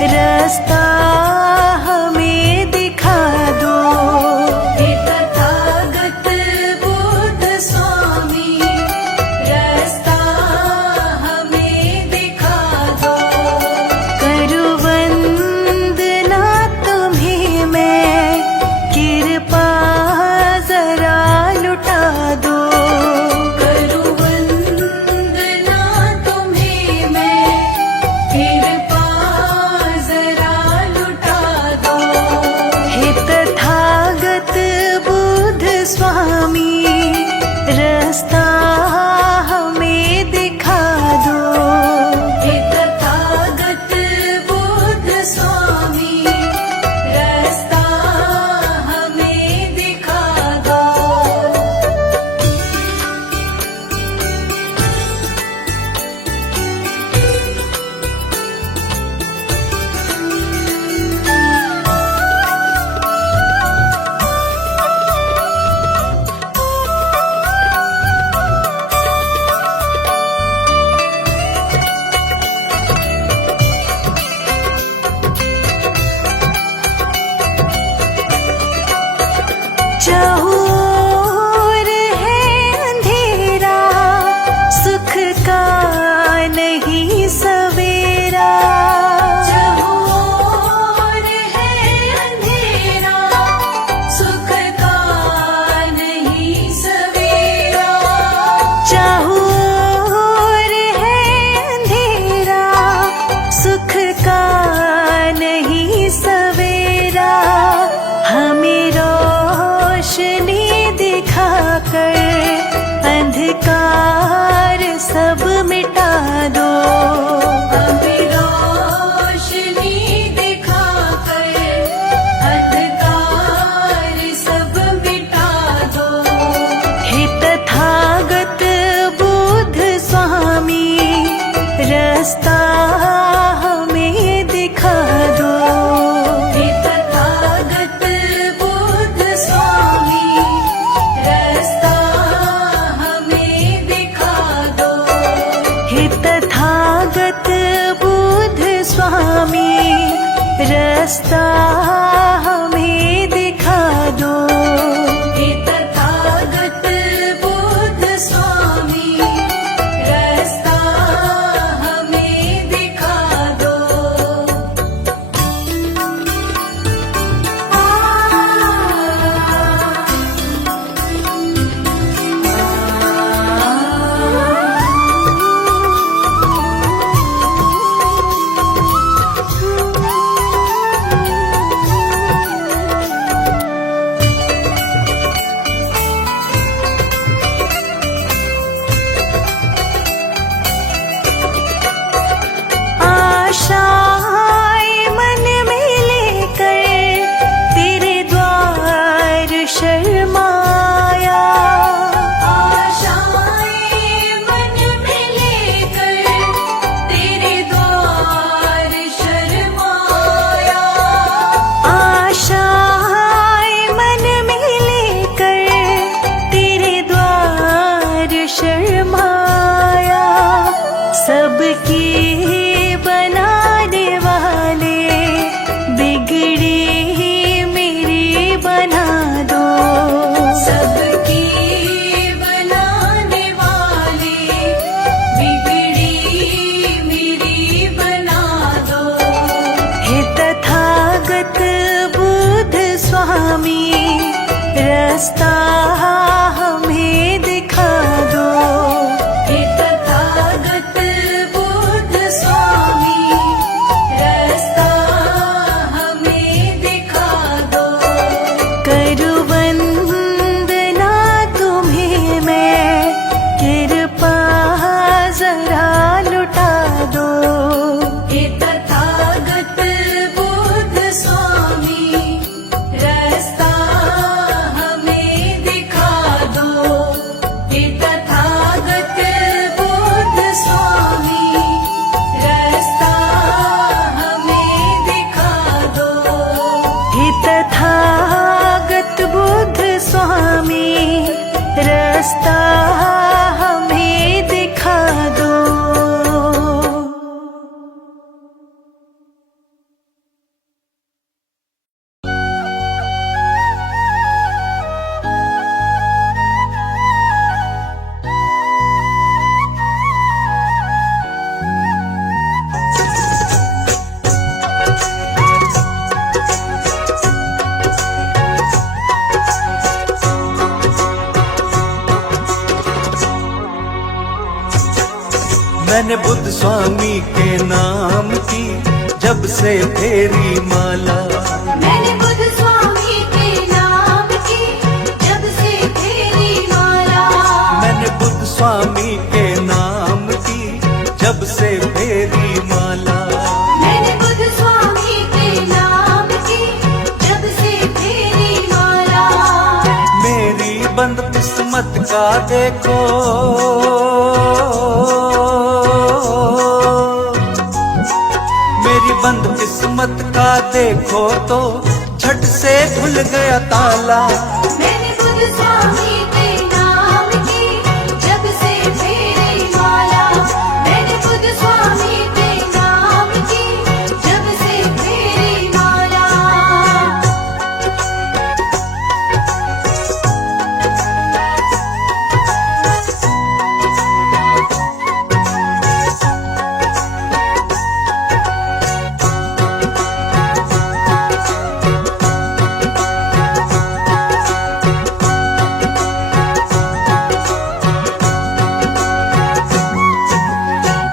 रास्ता हमें दिखा दो। हे तथागत बुद्ध स्वामी, रास्ता हमें दिखा दो। करूँ वंदना तुम्हें मैं, कृपा जरा लुटा दो। करूँ वंदना तुम्हें मैं, कृपा जरा लुटा दो। हे तथागत बुद्ध स्वामी, रास्ता हमें दिखा दो। हे तथागत बुद्ध स्वामी, रास्ता हमें दिखा दो। चहुर है अंधेरा, सुख का नहीं सवेरा। चहुर है अंधेरा, सुख का नहीं सवेरा। चहुर है अंधेरा, सुख का नहीं सवेरा। हमें रोशनी दिखाकर अंधकार सब मिटा दो। हमें रोशनी दिखाकर अंधकार सब मिटा दो। हे तथागत बुद्ध स्वामी, रास्ता हमें दिखा दो। हे तथागत बुद्ध स्वामी, रास्ता हमें दिखा दो। हे तथागत बुद्ध स्वामी, रास्ता हमें दिखा दो। हे तथागत बुद्ध स्वामी, रास्ता हमें दिखा दो। आशाएं मन में लेकर तेरे द्वार शर्माया। आशाएं मन में लेकर तेरे द्वार शर्माया। आशाएं मन में लेकर तेरे द्वार शर्माया। सबकी बनाने वाले बिगड़ी मेरी बना दो। सबकी बनाने वाले बिगड़ी मेरी बना दो। हे तथागत बुद्ध स्वामी, रास्ता हमें दिखा दो। हे तथागत बुद्ध स्वामी, रास्ता हमें दिखा दो। करूँ वंदना तुम्हें मैं, कृपा जरा लुटा दो। हे तथागत बुद्ध स्वामी, रास्ता हमें दिखा मैंने बुद्ध स्वामी के नाम की जब से फेरी माला। मैंने बुद्ध स्वामी के नाम की जब से फेरी माला। मैंने बुद्ध स्वामी के नाम की जब से फेरी माला। मैंने बुद्ध स्वामी के नाम की जब से फेरी माला। मेरी बंद किस्मत का देखो, मेरी बंद किस्मत का देखो तो झट से खुल गया ताला। मैंने बुद्ध स्वामी के नाम की जब से फेरी माला। मैंने बुद्ध स्वामी के नाम की जब से फेरी माला।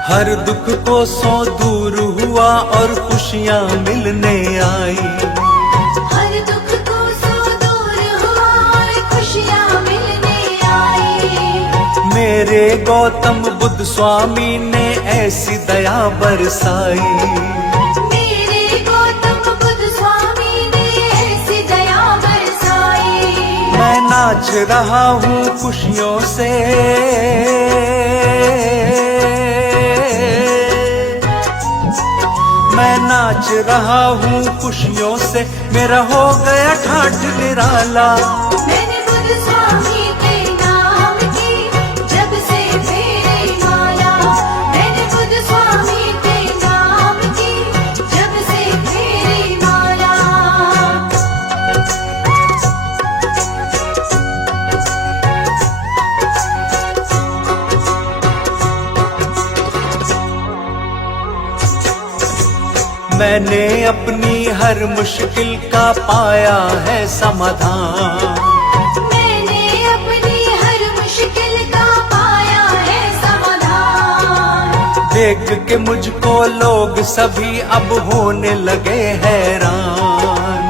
हर दुख को सौ दूर हुआ और खुशियाँ मिलने आई। हर दुख को सौ दूर हुआ और खुशियाँ मिलने आई। मेरे गौतम बुद्ध स्वामी ने ऐसी दया बरसाई। मेरे गौतम बुद्ध स्वामी ने ऐसी दया बरसाई। मैं नाच रहा हूँ खुशियों से, मैं नाच रहा हूँ खुशियों से, मेरा हो गया ठाठ निराला। मैंने बुद्ध स्वामी के नाम की जब से फेरी माला। मैंने बुद्ध स्वामी के नाम की जब से फेरी माला। मैंने अपनी हर मुश्किल का पाया है समाधान। मैंने अपनी हर मुश्किल का पाया है समाधान। देख के मुझको लोग सभी अब होने लगे हैरान।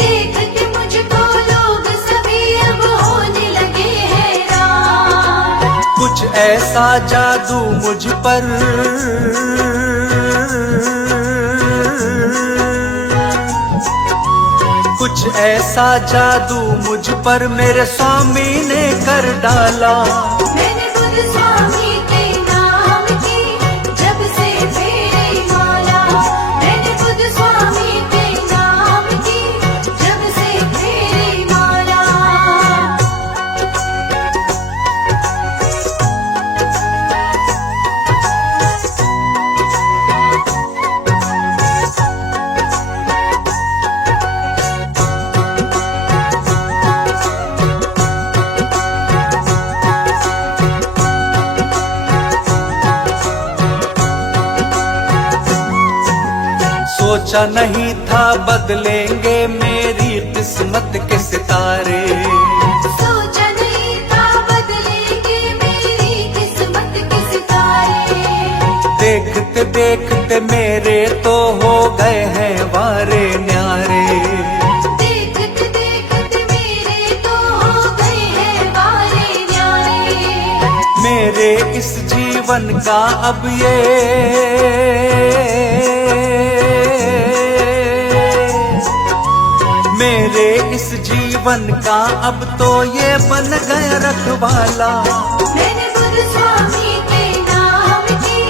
देख के मुझको लोग सभी अब होने लगे हैरान। कुछ ऐसा जादू मुझ पर, कुछ ऐसा जादू मुझ पर मेरे स्वामी ने कर डाला। मैंने बुद्ध स्वामी के नाम की जब से फेरी माला। मैंने बुद्ध स्वामी के नाम की जब से फेरी माला। सोचा नहीं था बदलेंगे मेरी किस्मत के सितारे। सोचा नहीं था बदलेंगे मेरी किस्मत के सितारे। देखते देखते मेरे तो हो गए हैं वारे न्यारे। देखते देखते मेरे तो हो गए हैं वारे न्यारे। मेरे इस जीवन का अब ये मेरे इस जीवन का अब तो ये बन गया रखवाला। मैंने बुद्ध स्वामी के नाम की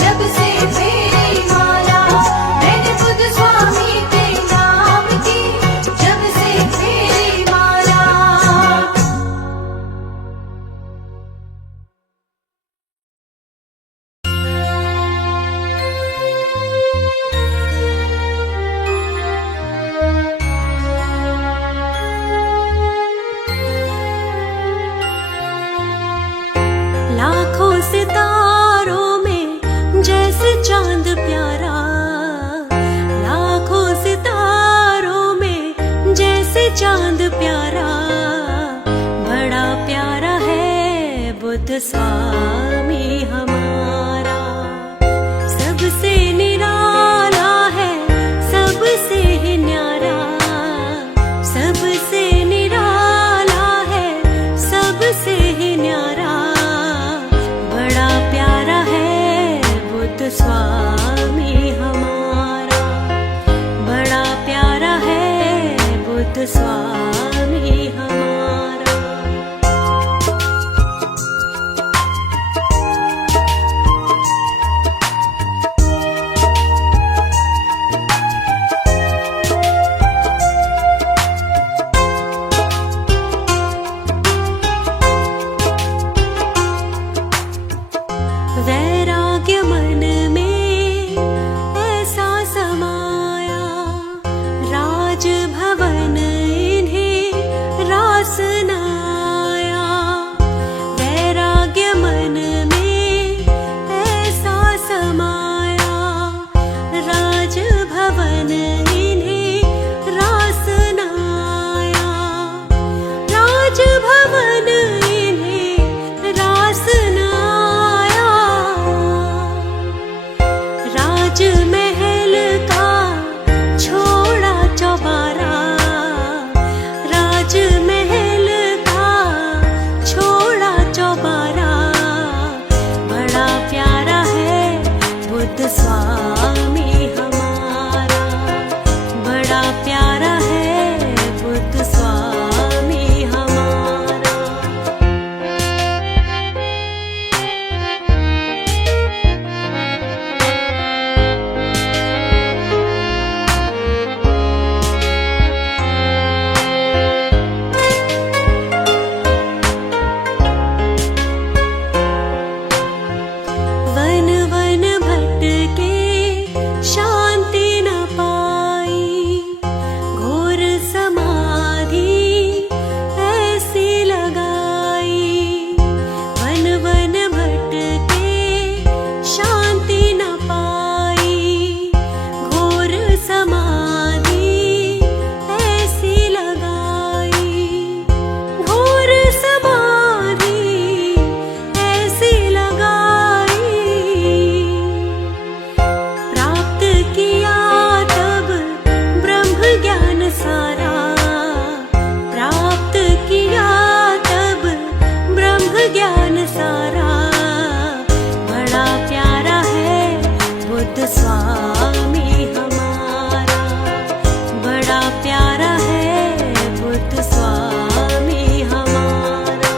जब से फेरी माला। मैंने बुद्ध स्वामी के नाम की जब से फेरी माला। लाखों सितारों में जैसे चांद प्यारा। लाखों सितारों में जैसे चांद प्यारा। बड़ा प्यारा है बुद्ध स्वामी हमारा। स्वामी हमारा। वैराग्य मन में ऐसा समाया, राजभवन इन्हें रास न आया। वैराग्य मन में ऐसा समाया, राजभवन इन्हें रास न आया। राजभवन इन्हें रास न आया। राजमहल का छोड़ा चौबारा, राजमहल का छोड़ा चौबारा। बड़ा प्यारा है बुद्ध स्वामी हमारा, बड़ा प्यारा है बुद्ध स्वामी हमारा। वन वन भटके शांति न पाई, घोर समाधि ऐसी लगाई। वन वन भटके शांति न पाई, घोर समाधि ऐसी लगाई। घोर समाधि ऐसी लगाई। प्राप्त किया तब ब्रह्म ज्ञान सारा, प्राप्त किया तब ब्रह्म ज्ञान सारा। बड़ा प्यारा है बुद्ध स्वामी हमारा, बड़ा प्यारा है बुद्ध स्वामी हमारा।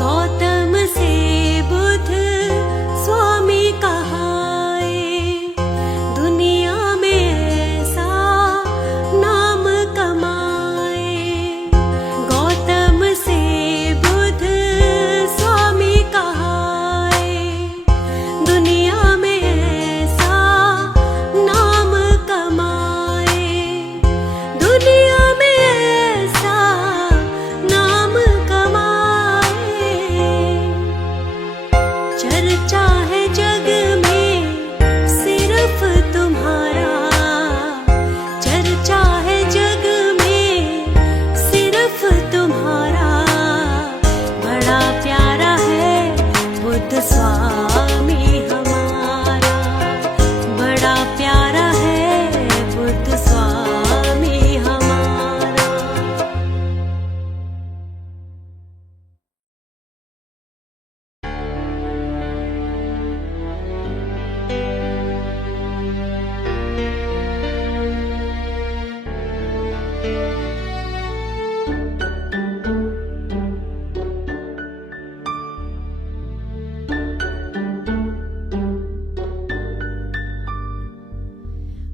गौतम से बुद्ध स्वामी कहाए, दुनिया में ऐसा नाम कमाए। गौतम से बुद्ध स्वामी कहाए, दुनिया में ऐसा नाम कमाए। दुनिया में ऐसा नाम कमाए। चर्चा है जग में सिर्फ तुम्हारा, चर्चा है जग में सिर्फ तुम्हारा। बड़ा प्यारा है बुद्ध स्वामी हमारा, बड़ा प्यारा है बुद्ध स्वामी हमारा।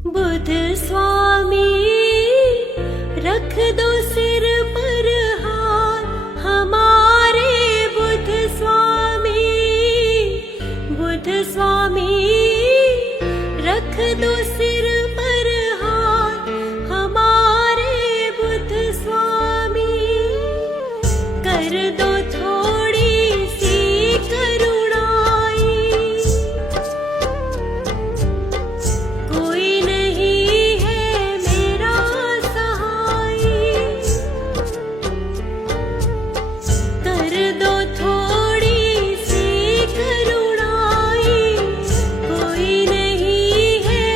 बुद्ध स्वामी रख दो सिर पर हाथ हमारे। बुद्ध स्वामी, बुद्ध स्वामी रख दो सिर पर हाथ हमारे। बुद्ध स्वामी कर दो थोड़ी सी करुणाई। कोई नहीं है मेरा सहाय, कर दो थोड़ी सी करुणाई। कोई नहीं है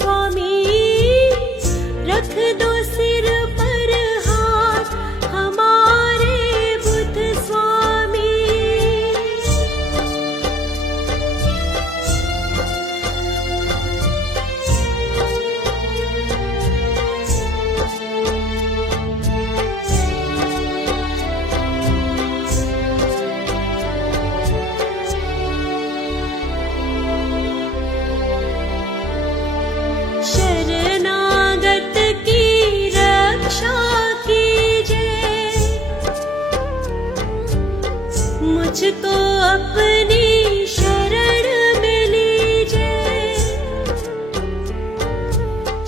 स्वामी रख दो सिर पर हाथ हमारे बुद्ध स्वामी। शरणागत की रक्षा कीजिए, मुझको अपनी शरण में लीजिए।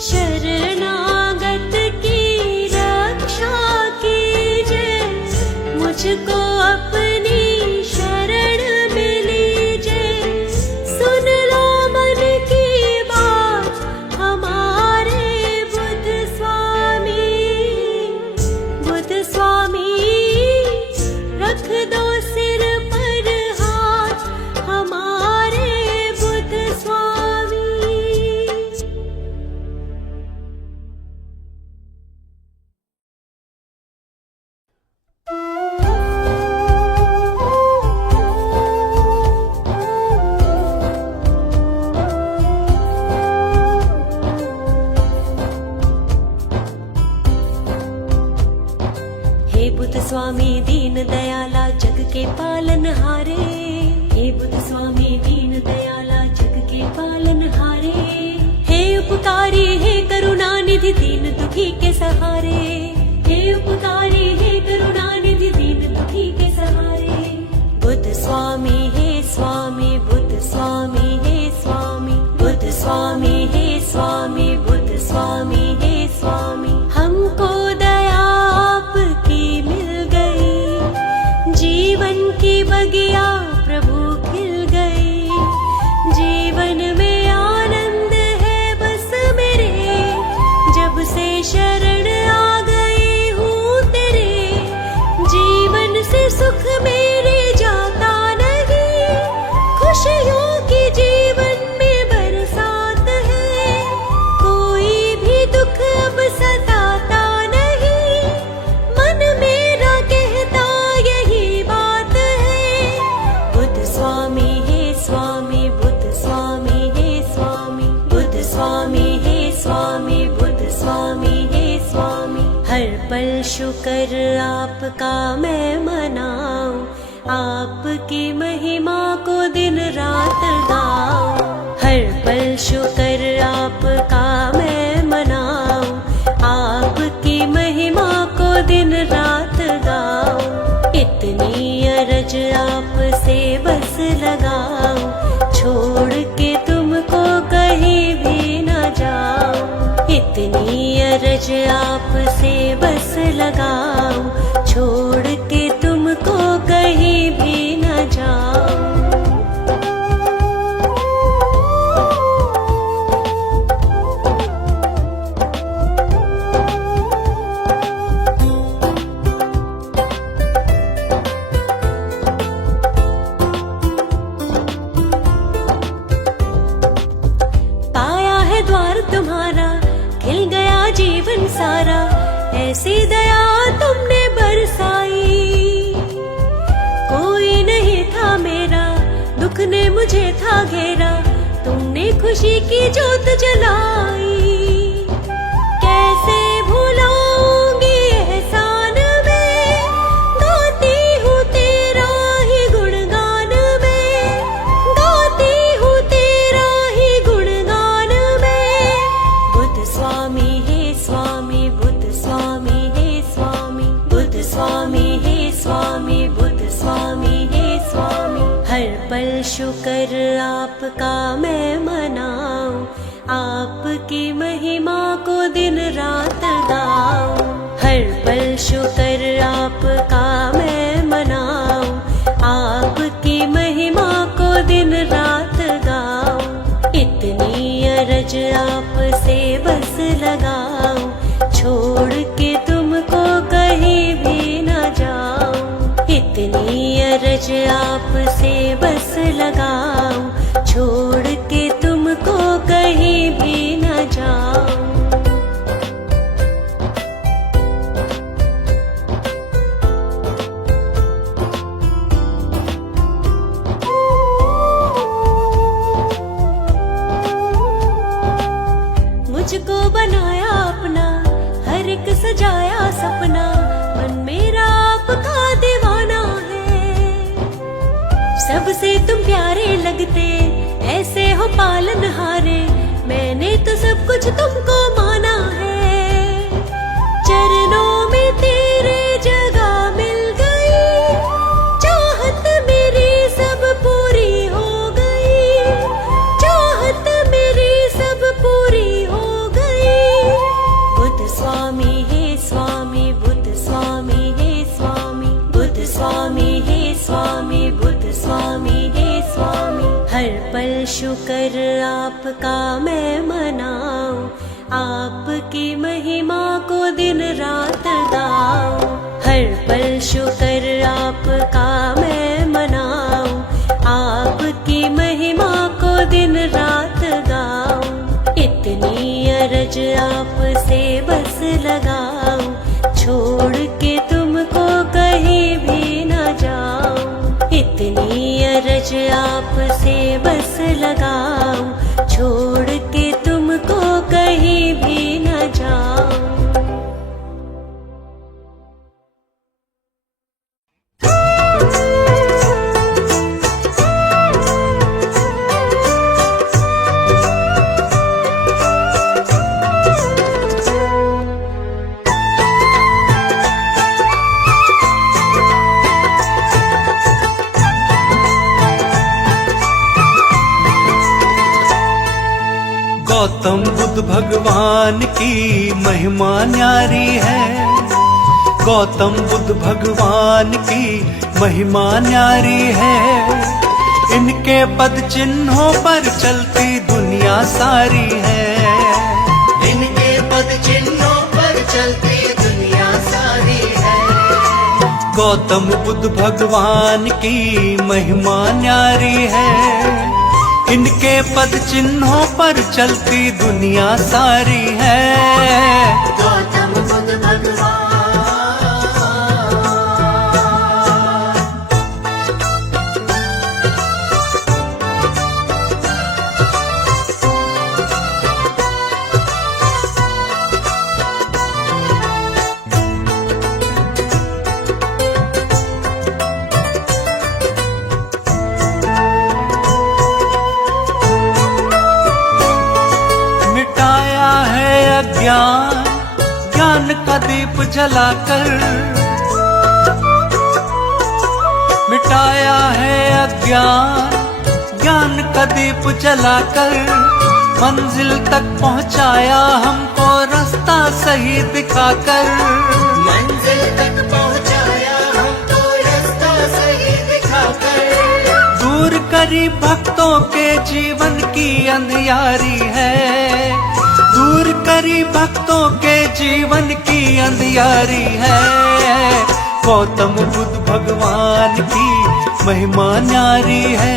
शरणागत की रक्षा कीजिए, मुझको अपनी शरण में लीजिए। सुन लो मन की बात हमारे बुद्ध स्वामी। बुद्ध स्वामी रख दो सिर पर हाथ हमारे बुद्ध स्वामी। हे बुद्ध स्वामी दीन दयाला जग के पालन हारे। हे बुद्ध स्वामी दीन दयाला जग के पालन हारे। हे उपकारी हे करुणा निधि दीन दुखी के सहारे। हे उपकारी हे करुणा निधि दीन दुखी के सहारे। बुद्ध स्वामी हे स्वामी बुद्ध स्वामी हे स्वामी बुद्ध स्वामी हे स्वामी बुद्ध स्वामी हे स्वामी। हमको दया आपकी मिल गई, जीवन की बगिया प्रभु खिल गई। जीवन में आनंद है बस मेरे, जब से शरण आ गई हूँ तेरे। जीवन से सुख मेरे जाता नहीं, खुशियों की जीवन में बरसात है। कोई भी दुख अब सताता नहीं, मन मेरा कहता यही बात है। बुद्ध स्वामी हे स्वामी बुद्ध स्वामी हे स्वामी बुद्ध स्वामी हे स्वामी बुद्ध स्वामी हे स्वामी। हर पल शुक्र आपका मैं मनाऊं, आपकी महिमा को दिन रात गाऊं। हर पल शुक्र आपका मैं मनाऊं, आपकी महिमा को दिन रात गाऊं। इतनी अरज आपसे बस लगाऊं, छोड़ के तुमको कहीं भी न जाऊं। इतनी अरज आपसे बस लगाऊं, छोड़ के तुमको कहीं भी न जाऊं। पाया है द्वार तुम्हारा, खिल गया जीवन सारा। ऐसी दया तुमने बरसाई, कोई नहीं था मेरा, दुख ने मुझे था घेरा। तुमने खुशी की जोत जलाई, कैसे भुलाऊंगी एहसान में। गाती हूँ तेरा ही गुणगान में, गाती हूँ तेरा ही गुणगान में। बुद्ध स्वामी हे स्वामी बुद्ध स्वामी हे स्वामी बुद्ध स्वामी हे स्वामी बुद्ध स्वामी हे स्वामी। हर पल शुक्र आपका मैं मनाऊं, आपकी महिमा को दिन रात गाऊं। हर पल शुक्र आपका मैं मनाऊं, आपकी महिमा को दिन रात गाऊं। इतनी अरज आपसे बस लगाऊं, छोड़ के तुमको कहीं भी न जाऊं। इतनी अरज आपसे बस लगाऊं, छोड़ के तुमको कहीं भी न मुझको बनाया अपना, हर एक सजाया सपना, मन मेरा आपका दीवाना है। सबसे तुम प्यारे लगते, ऐसे हो पालनहारे, मैंने तो सब कुछ तुमको माना है। चरणों में तेरे जगह मिल गई, चाहत मेरी सब पूरी हो गई, चाहत मेरी सब पूरी हो गई। बुद्ध स्वामी हे स्वामी, बुद्ध स्वामी हे स्वामी, बुद्ध स्वामी हे स्वामी, बुद्ध स्वामी हे स्वामी। हर पल शुक्र आपका मैं मनाऊं, आपकी महिमा को दिन रात गाऊं। हर पल शुक्र आपका मैं मनाऊं, आपकी महिमा को दिन रात गाऊं। इतनी अरज आपसे बस लगाऊं, छोड़ के तुमको कहीं भी न जाऊं। इतनी अरज आपसे बस लगाऊं, छोड़ के तुमको कहीं भी न जाऊं। गौतम बुद्ध भगवान की महिमा न्यारी है। गौतम बुद्ध भगवान की महिमा न्यारी है। इनके पद चिन्हों पर चलती दुनिया सारी है। इनके पद चिन्हों पर चलती दुनिया सारी है। गौतम बुद्ध भगवान की महिमा न्यारी है। इनके पद चिन्हों पर चलती दुनिया सारी है। गौतम बुद्ध भगवान। ज्ञान ज्ञान का दीप जलाकर, मिटाया है अज्ञान ज्ञान का दीप जलाकर। मंजिल तक पहुंचाया हमको रास्ता सही दिखाकर। मंजिल तक पहुंचाया हमको रास्ता सही दिखाकर। दूर करी भक्तों के जीवन की अंधियारी है। दूर करी भक्तों के जीवन की अंधियारी है। गौतम बुद्ध भगवान की महिमा न्यारी है।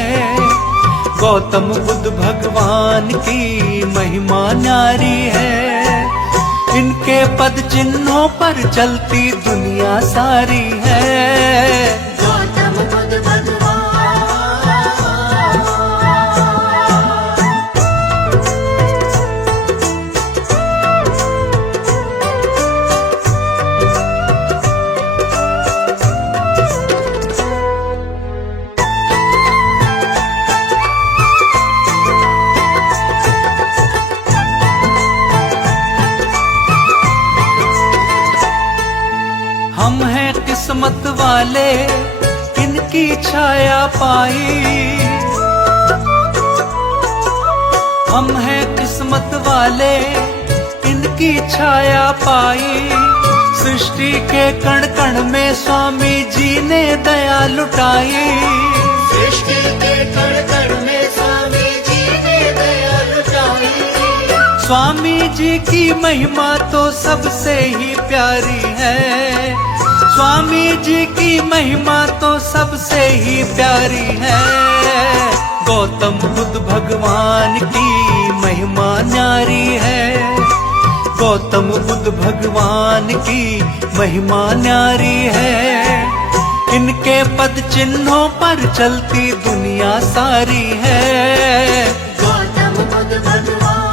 गौतम बुद्ध भगवान की महिमा न्यारी है। इनके पद चिन्हों पर चलती दुनिया सारी है। गौतम बुद्ध भगवान। हम हैं किस्मत वाले इनकी छाया पाई। हम हैं किस्मत वाले इनकी छाया पाई। सृष्टि के कण कण में स्वामी जी ने दया लुटाई। सृष्टि के कण कण में स्वामी जी ने दया लुटाई। स्वामी जी की महिमा तो सबसे ही प्यारी है। स्वामी जी की महिमा तो सबसे ही प्यारी है। गौतम बुद्ध भगवान की महिमा न्यारी है। गौतम बुद्ध भगवान की महिमा न्यारी है। इनके पद चिन्हों पर चलती दुनिया सारी है। गौतम बुद्ध भगवान।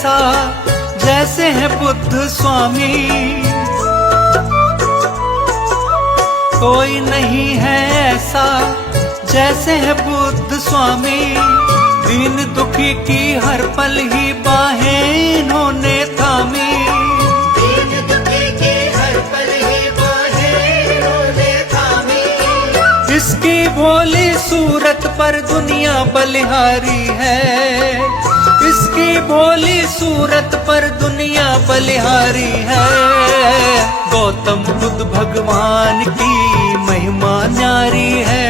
ऐसा जैसे है बुद्ध स्वामी, कोई नहीं है ऐसा जैसे है बुद्ध स्वामी। दीन दुखी की हर पल ही बाहें इन्होंने थामी, दीन दुखी की हर पल ही बाहें इन्होंने थामी। इसकी भोली सूरत पर दुनिया बलिहारी है, इसकी भोली सूरत पर दुनिया बलिहारी है। गौतम बुद्ध भगवान की महिमा न्यारी है,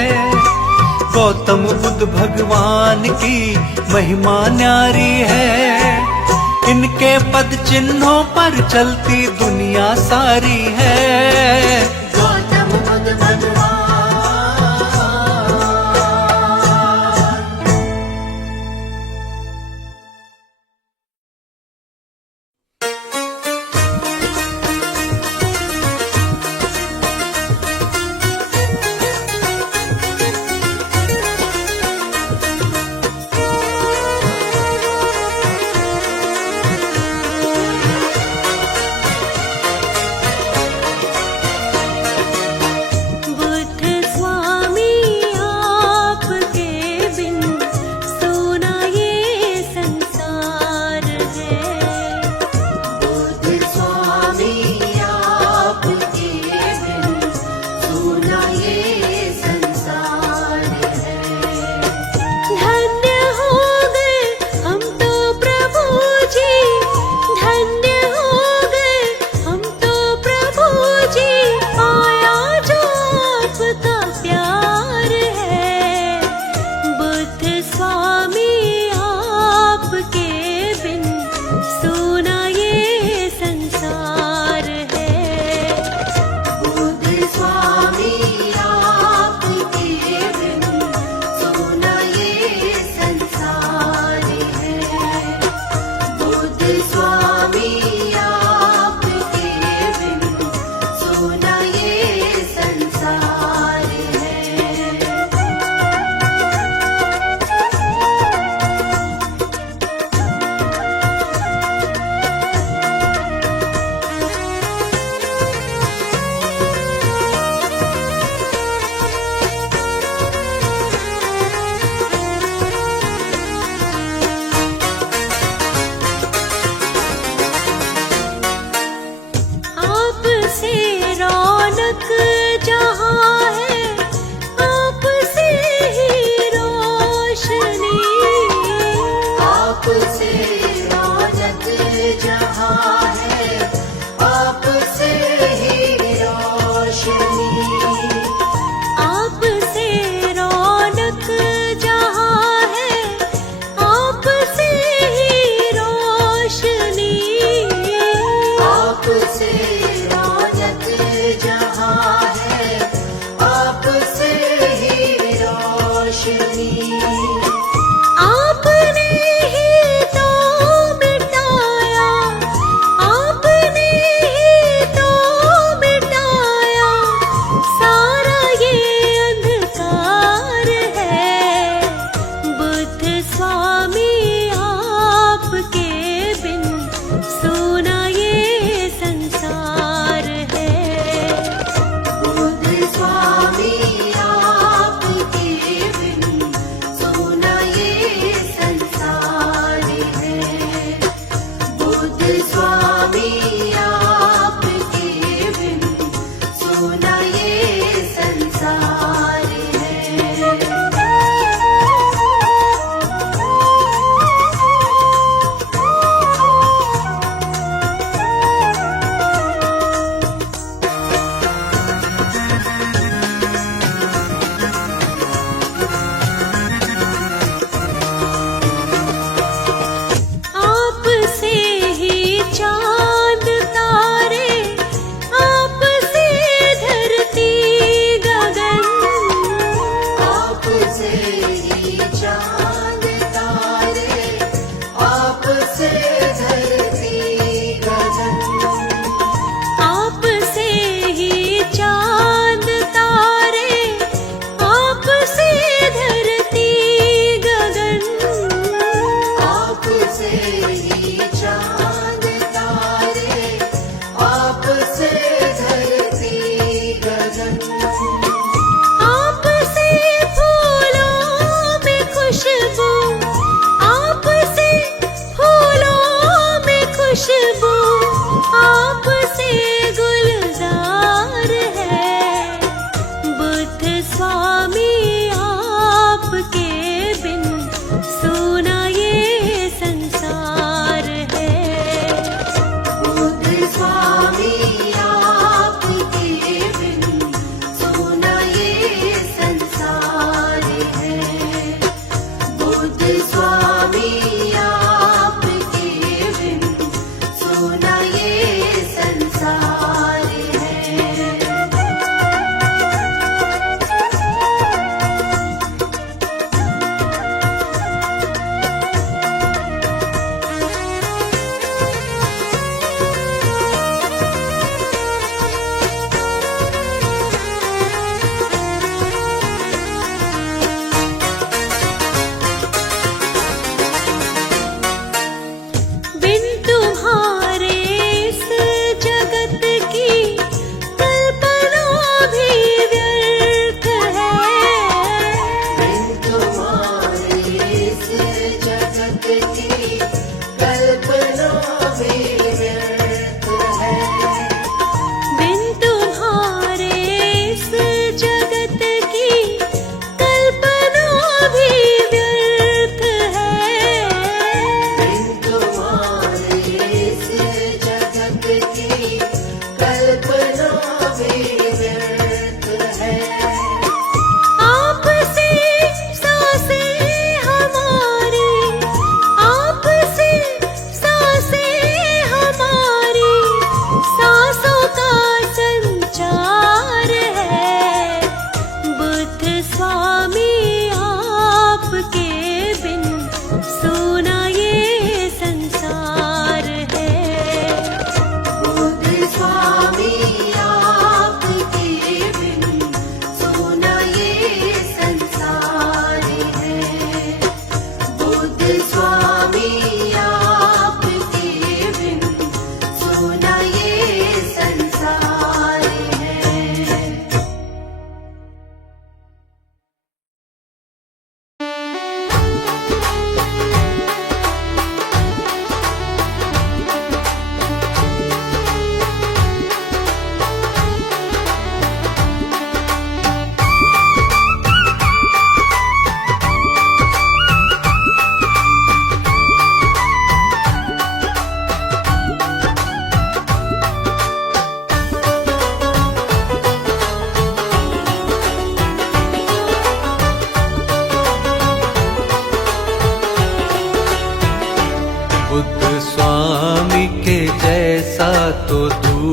गौतम बुद्ध भगवान की महिमा न्यारी है। इनके पद चिन्हों पर चलती दुनिया सारी है। गौतम बुद्ध भगवान। बुद्ध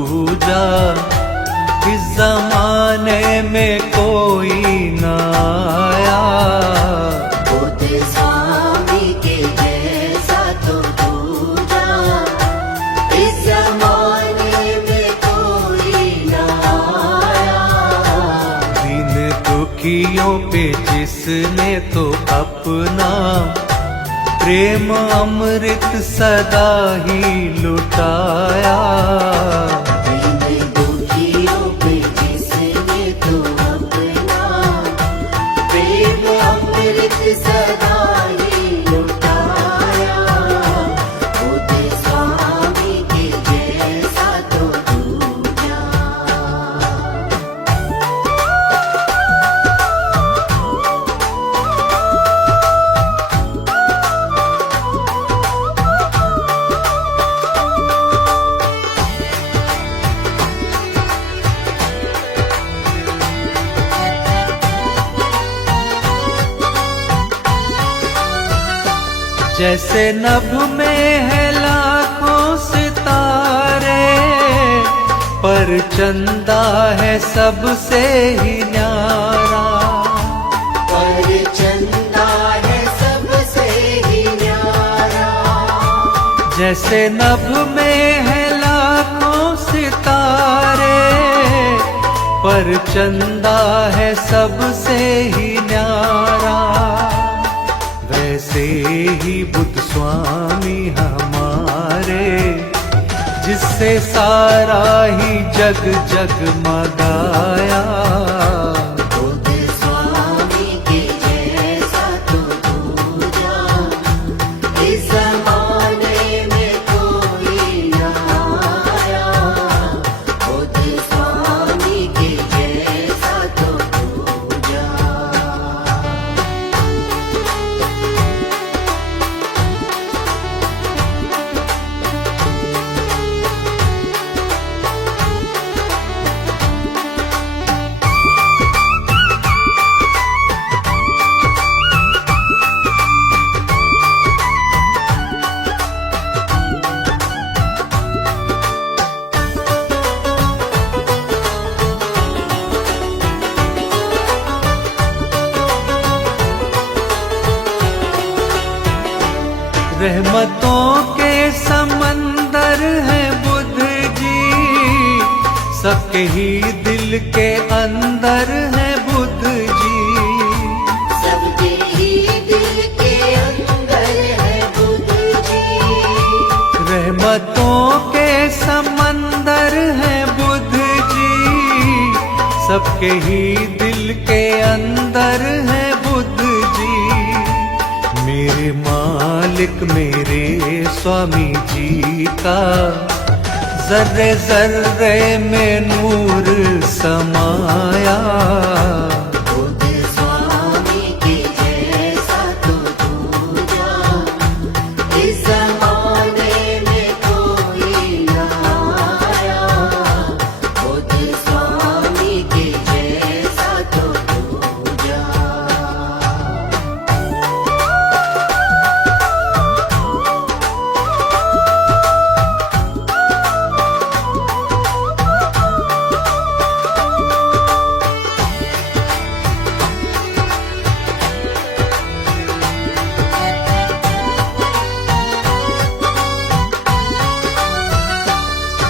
दूजा इस जमाने में कोई न आया। बुद्ध स्वामी के जैसा तो दूजा इस जमाने में कोई न आया। दीन दुखियों पे जिसने तो अपना प्रेम अमृत सदा ही लुटाया। दीन दुखियों पे जिसने तो अपना प्रेम अमृत सदा ही लुटाया। बुद्ध स्वामी के जैसा तो दूजा। जैसे नभ में है लाखों सितारे, पर चंदा है सबसे ही न्यारा। पर चंदा है सबसे ही न्यारा। जैसे नभ में है लाखों सितारे, पर चंदा है सबसे ही न्यारा। वैसे ही बुद्ध स्वामी हमारे, जिससे सारा ही जग जगमगाया। बुद्ध स्वामी के जैसा तो दूजा इस जमाने में कोई न आया। बुद्ध स्वामी के जैसा तो दूजा। रहमतों के समंदर है बुद्ध जी, सबके ही दिल के अंदर है बुद्ध जी। सबके ही दिल के अंदर है बुद्ध जी। रहमतों के समंदर है बुद्ध जी, सबके ही दिल के अंदर है बुद्ध जी। मेरे मालिक मेरे स्वामी जी का जर्रे जर्रे में नूर समाया। बुद्ध स्वामी के जैसा तो दूजा इस जमाने में कोई न आया। बुद्ध स्वामी के जैसा तो दूजा।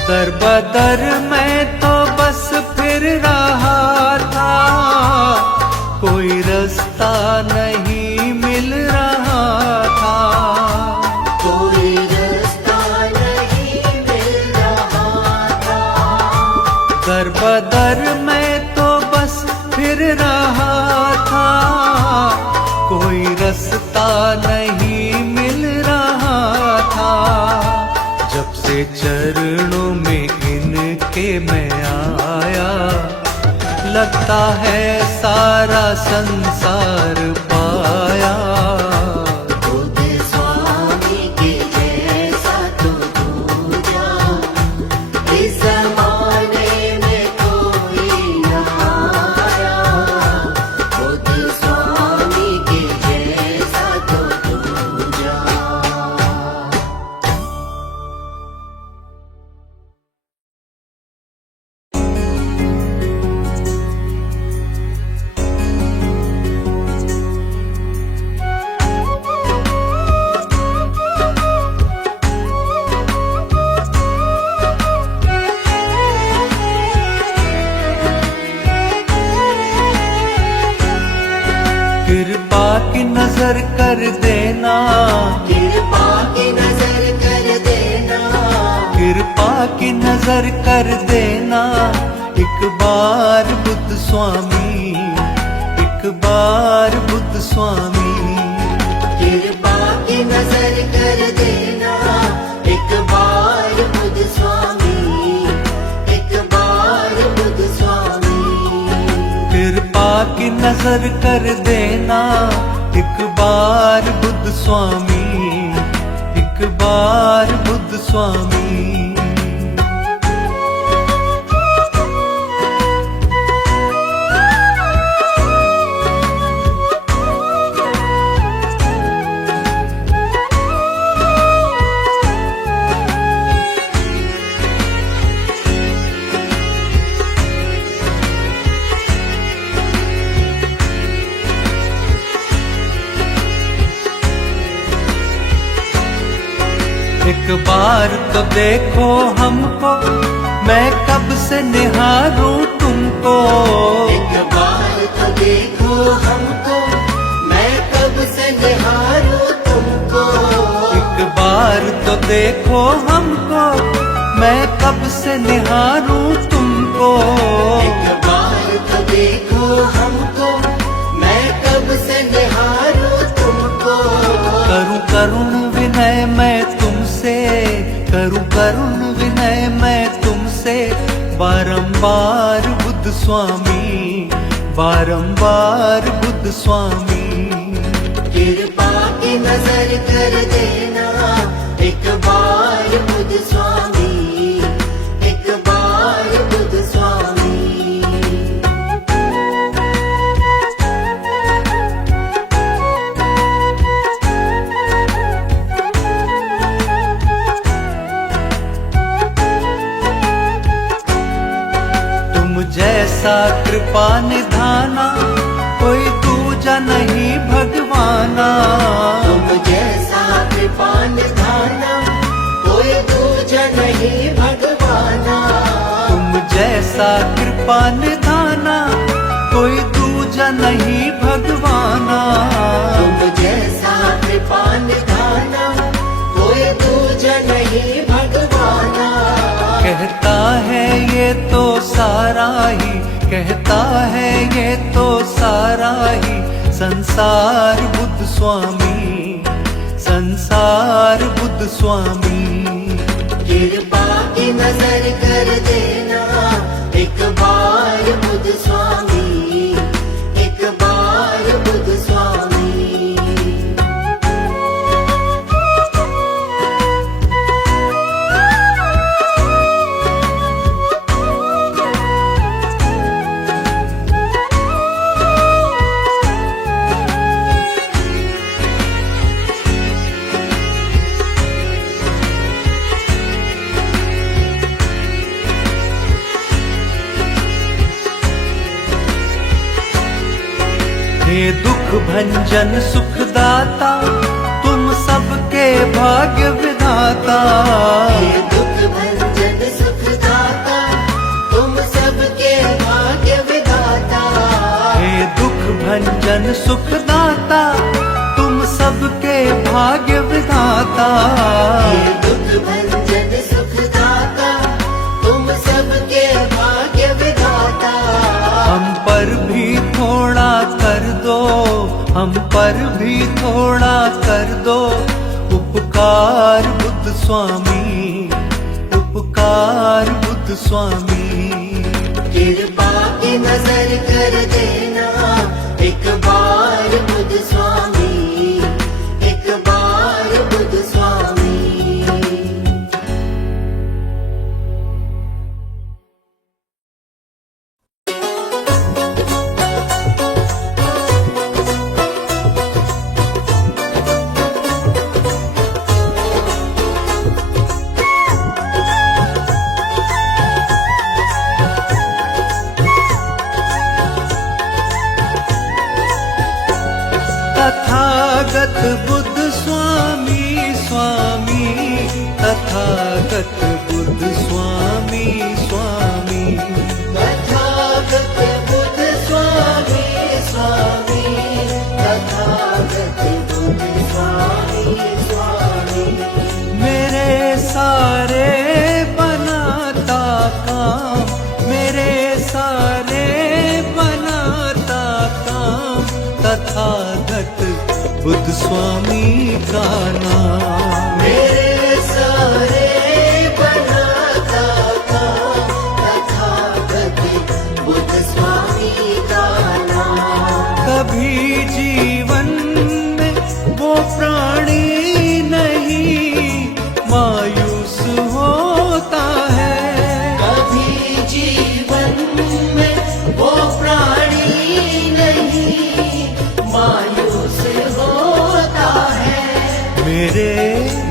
दर बदर मैं तो बस फिर रहा था, कोई रास्ता नहीं मिल रहा था। कोई रास्ता नहीं मिल रहा था। दर बदर मैं तो बस फिर रहा था, कोई रास्ता नहीं मिल रहा था। जब से चरणों में इनके मैं आया, लगता है सारा संसार पाया। कर देना, कृपा की नजर कर देना, कृपा की नजर कर देना। एक बार बुद्ध स्वामी, एक बार बुद्ध स्वामी, कृपा की नजर कर देना, एक बार बुद्ध स्वामी, एक बार बुद्ध स्वामी। कृपा की नजर कर देना, एक बार बुद्ध स्वामी, एक बार बुद्ध स्वामी। एक बार तो देखो हमको, मैं कब से निहारूं तुमको। एक बार तो देखो हमको, मैं कब से निहारूं तुमको। एक बार तो देखो हमको, मैं कब से निहारूं तुमको। एक बार तो देखो हमको, मैं कब से निहारूं तुमको। करूं करुण विनय मैं तुमसे, करूं करुण विनय मैं तुमसे। बारंबार बुद्ध स्वामी, बारंबार बुद्ध स्वामी। कृपा की नजर कर देना, एक बार बुद्ध स्वामी, एक बार बुद्ध स्वामी। जैसा कृपा निधाना, कोई दूजा नहीं भगवाना। तुम जैसा कृपा निधाना, कोई दूजा नहीं भगवाना। तुम जैसा कृपा निधाना, कोई दूजा नहीं भगवाना। तुम जैसा कृपा निधाना, कोई दूजा नहीं भगवाना। कहता है ये तो सारा ही, कहता है ये तो सारा ही संसार बुद्ध स्वामी, संसार बुद्ध स्वामी। कृपा की नजर कर देना, एक बार बुद्ध स्वामी, एक बार बुद्ध स्वामी। हे दुख भंजन सुखदाता, तुम सबके भाग्य विधाता। हे दुख भंजन सुखदाता, तुम सबके भाग्य विधाता। हे दुख भंजन सुखदाता, तुम सबके भाग्य विधाता। हे दुख भंजन सुखदाता, तुम सबके भाग्य विधाता। हम पर भी थोड़ा कर दो, हम पर भी थोड़ा कर दो उपकार बुद्ध स्वामी, उपकार बुद्ध स्वामी। कृपा की नजर कर देना, एक बार बुद्ध स्वामी, एक बार बुद्ध स्वामी। स्वामी का नाम। मेरे सारे बनाता काम तथागत बुद्ध स्वामी का नाम। कभी जीवन में वो प्राणी नहीं मायूस होता है। कभी जीवन में वो प्राणी नहीं मायूस होता है। मेरे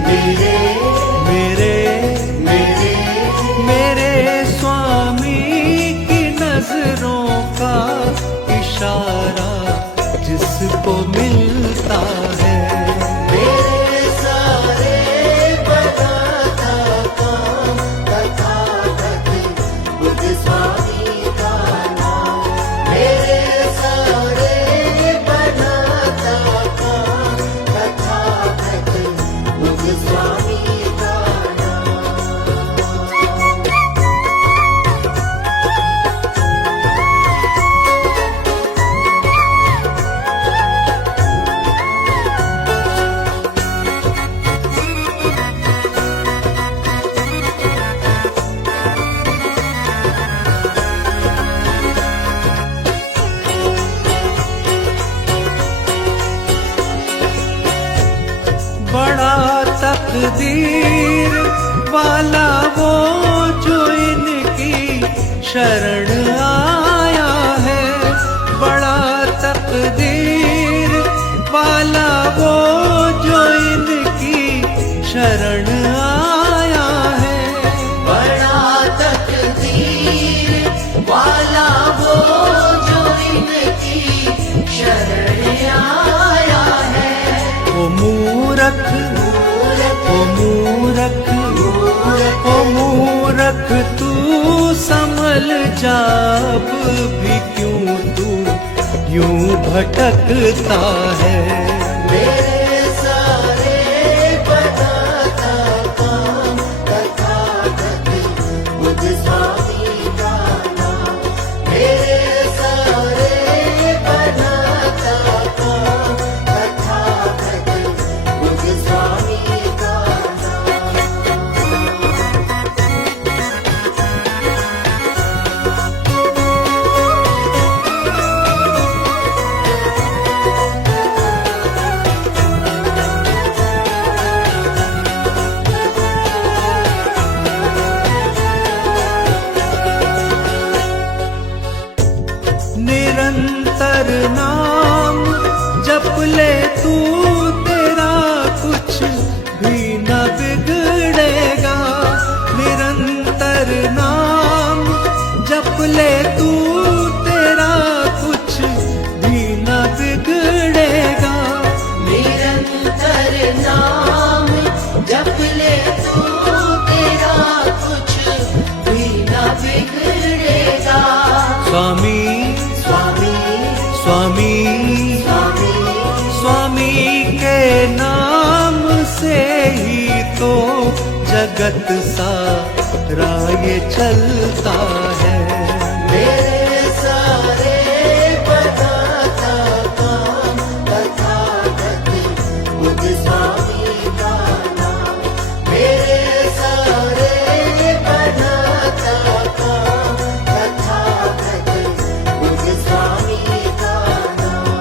मेरे मेरे मेरे मेरे स्वामी की नजरों का इशारा जिसको मिलता है। मेरे सारे बनाता काम तथागत बुद्ध स्वामी का नाम। मेरे सारे बनाता काम तथागत बुद्ध स्वामी का नाम। बड़ा तकदीर वाला वो जो इनकी शरण आया है। बड़ा तकदीर वाला वो जो इनकी शरण आया है। बड़ा तकदीर वाला वो जो इनकी शरण आया है। ओ मूरख ओ मूरख ओ मूरख तू संभल जा, अब भी क्यों तू यूं भटकता है। मेरे सारे बनाता काम तथागत बुद्ध स्वामी का नाम। मेरे सारे बनाता काम तथागत बुद्ध स्वामी का नाम। निरंतर नाम जप ले तू, तेरा कुछ भी न बिगड़ेगा। निरंतर नाम जप ले तू, तेरा कुछ भी न बिगड़ेगा। निरंतर नाम जप ले तू, तेरा कुछ भी न बिगड़ेगा। स्वामी स्वामी स्वामी स्वामी स्वामी के नाम से ही तो जगत सारा ये चलता है। मेरे सारे बनाता काम तथागत बुद्ध स्वामी का नाम। मेरे सारे बनाता काम तथागत बुद्ध स्वामी का नाम।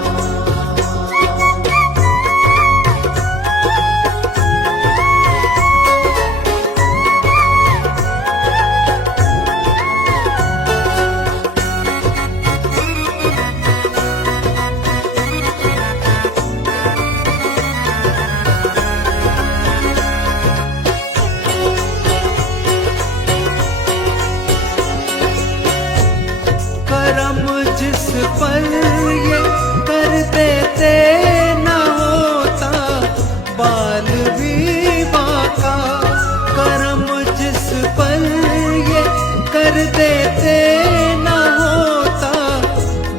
करम जिस पर ये कर देते न होता बाल भी बाका। करम जिस पर ये कर देते न होता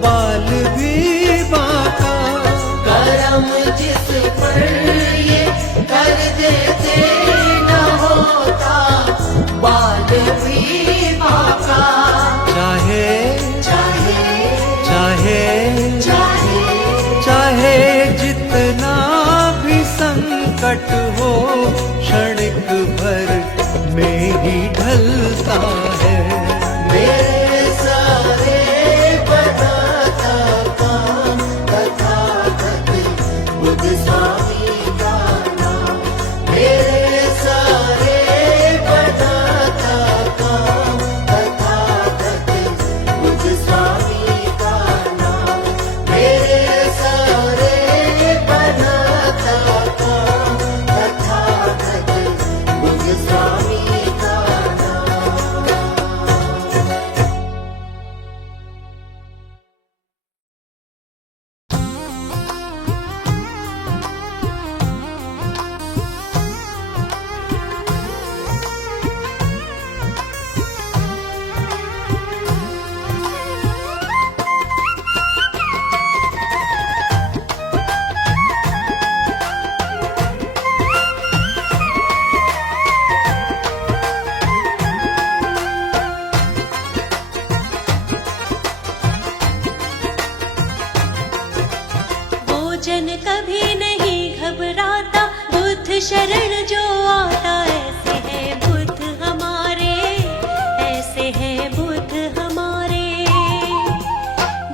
बाल भी बाका। करम जिस पर ये कर देते न होता बाल भी बाका। चाहे चाहे चाहे संकट हो क्षणिक भर में ही ढलता है। मेरे सारे बनाता काम तथागत बुद्ध स्वामी का नाम। मेरे सारे बनाता काम तथागत बुद्ध स्वामी का नाम। मेरे सारे बनाता काम तथागत बुद्ध स्वामी का नाम। वो जन कभी नहीं घबराता, बुद्ध शरण जो आता। ऐसे है बुद्ध हमारे, ऐसे है बुद्ध हमारे।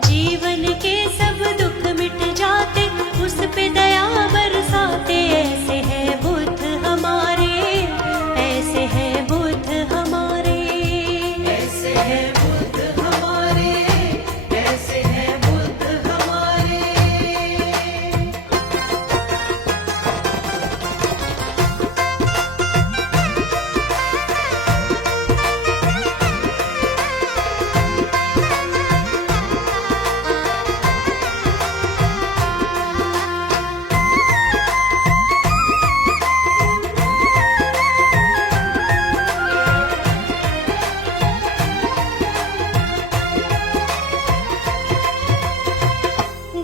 जीवन के सब दुख मिट जाते, उस पे दया बरसाते। ऐसे है बुद्ध हमारे, ऐसे है बुद्ध हमारे। ऐसे है बुद्ध हमारे, ऐसे है बुद्ध हमारे।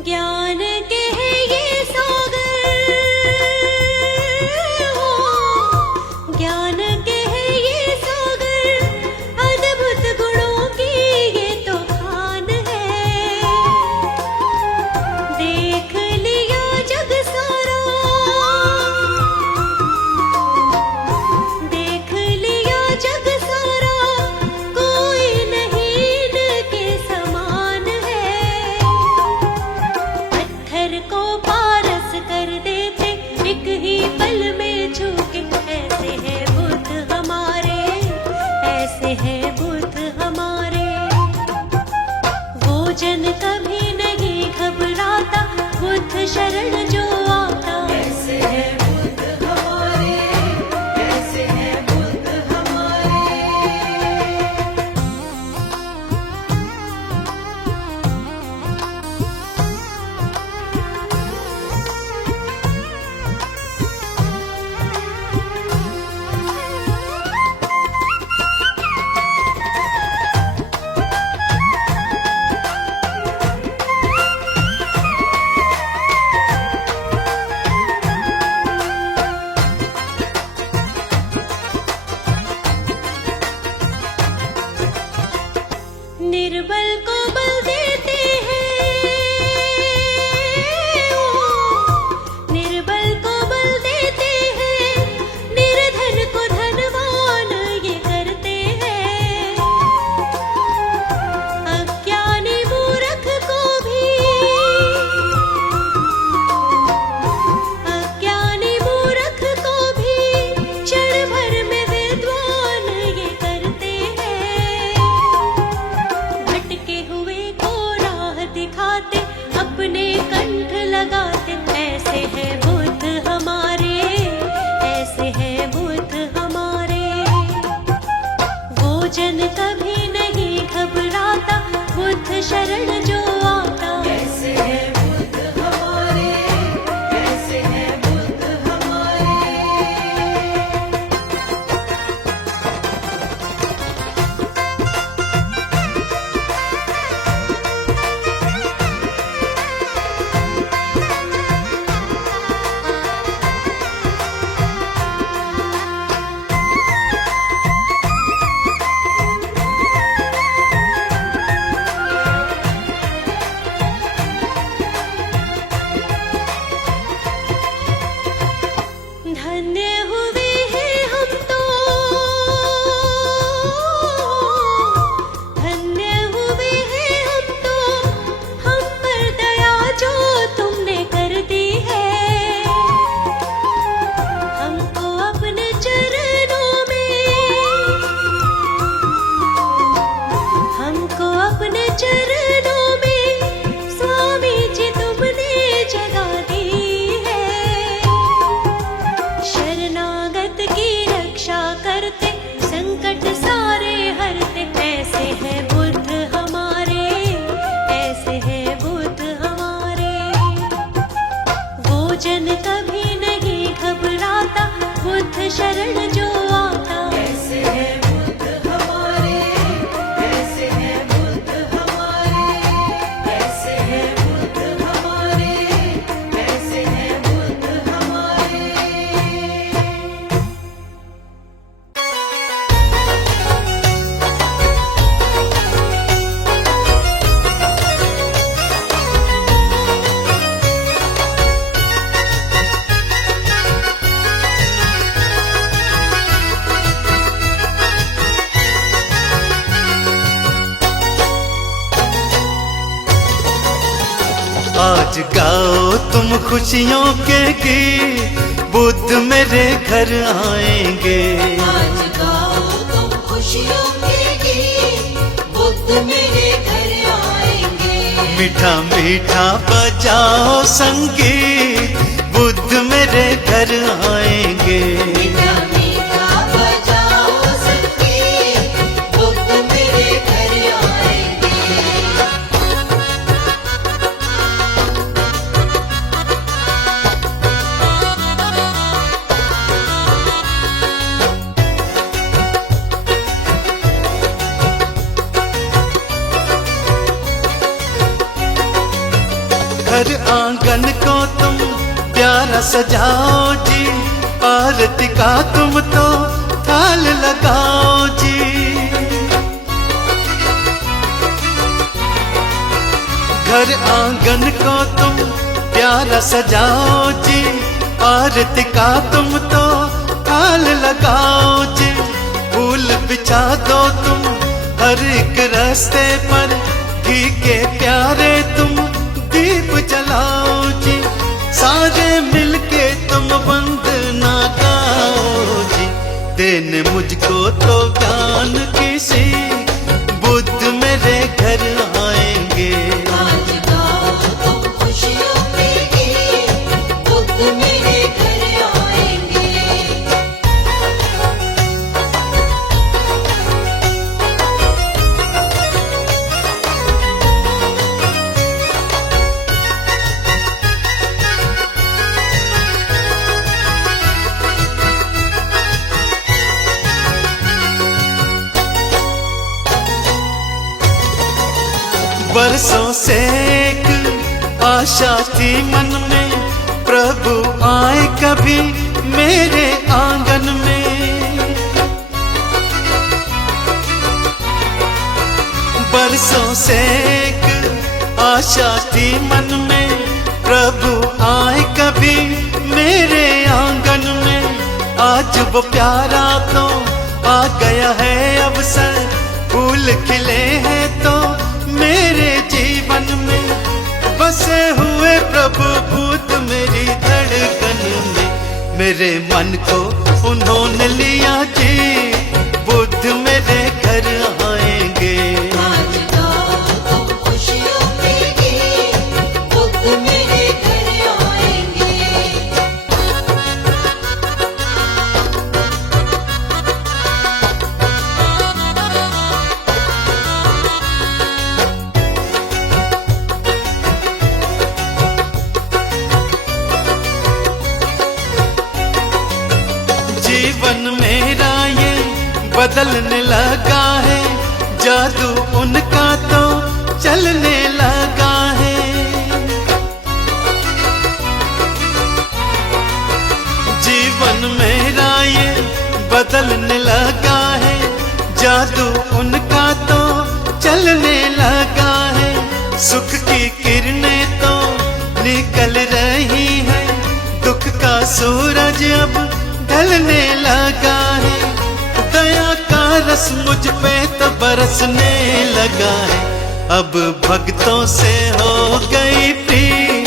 ज्ञान के है ये सागर हो, ज्ञान के है ये सागर। अद्भुत गुणों की ये तो खान है। देख लिया जग सारा, देख लिया जग सारा। कोई नहीं इनके समान है। पत्थर को पारस कर देते, एक ही पल में झुके। ऐसे है बुद्ध हमारे, ऐसे है बुद्ध हमारे। वो जन कभी नहीं घबराता, बुद्ध शरण जो आता। ऐसे है बुद्ध हमारे, ऐसे है बुद्ध हमारे। निर्बल को बल देते हैं, ओ, निर्बल को बल देते हैं। निर्धन को धनवान ये करते हैं। अज्ञानी मूर्ख को भी, अज्ञानी मूर्ख को भी क्षण भर में विद्वान ये करते हैं। भटके हुए को राह दिखाते, अपने कंठ लगाते। ऐसे है बुद्ध हमारे, ऐसे है बुद्ध हमारे। वो जन कभी नहीं घबराता, बुद्ध शरण जो आता। ऐसे है बुद्ध हमारे, ऐसे है बुद्ध हमारे। गाओ तुम खुशियों के गीत, बुद्ध मेरे घर आएंगे। आज गाओ तुम खुशियों के गीत, बुद्ध मेरे घर आएंगे। मीठा मीठा बजाओ संगीत, बुद्ध मेरे घर आएंगे। मीठा मीठा बजाओ संगीत, बुद्ध मेरे घर आएंगे। घर आंगन को तुम प्यारा सजाओ जी, आरती का तुम तो थाल लगाओ जी। घर आंगन को तुम प्यारा सजाओ जी, आरती का तुम तो थाल लगाओ जी। फूल बिछा दो तुम हर एक रास्ते पर, घी के प्यारे तुम दीप जलाओ जी। सारे मिलके तुम वंदना गाओ जी, देने मुझको तो ज्ञान की सीख, बुद्ध मेरे घर आएंगे। आज गाओ तुम खुशियों के गीत, बुद्ध मेरे घर आएंगे। बरसों से एक आशा थी मन में, प्रभु आए कभी मेरे आंगन में। बरसों से एक आशा थी मन में, प्रभु आए कभी मेरे आंगन में। आज वो प्यारा तो आ गया है अवसर, फूल खिले हैं तो मेरे जीवन में। बसे हुए प्रभु भूत मेरी धड़कन में, मेरे मन को उन्होंने लिया जी, बुद्ध मेरे घर आएंगे। आज गाओ तुम खुशियों के गीत, बुद्ध मेरे घर आएंगे। जीवन मेरा ये बदलने लगा है, जादू उनका तो चलने लगा है। जीवन मेरा ये बदलने लगा है, जादू उनका तो चलने लगा है। सुख की किरणें तो निकल रही है, दुख का सूरज अब ढलने लगा है। दया का रस मुझ पे तो बरसने लगा है, अब भक्तों से हो गई प्रीत,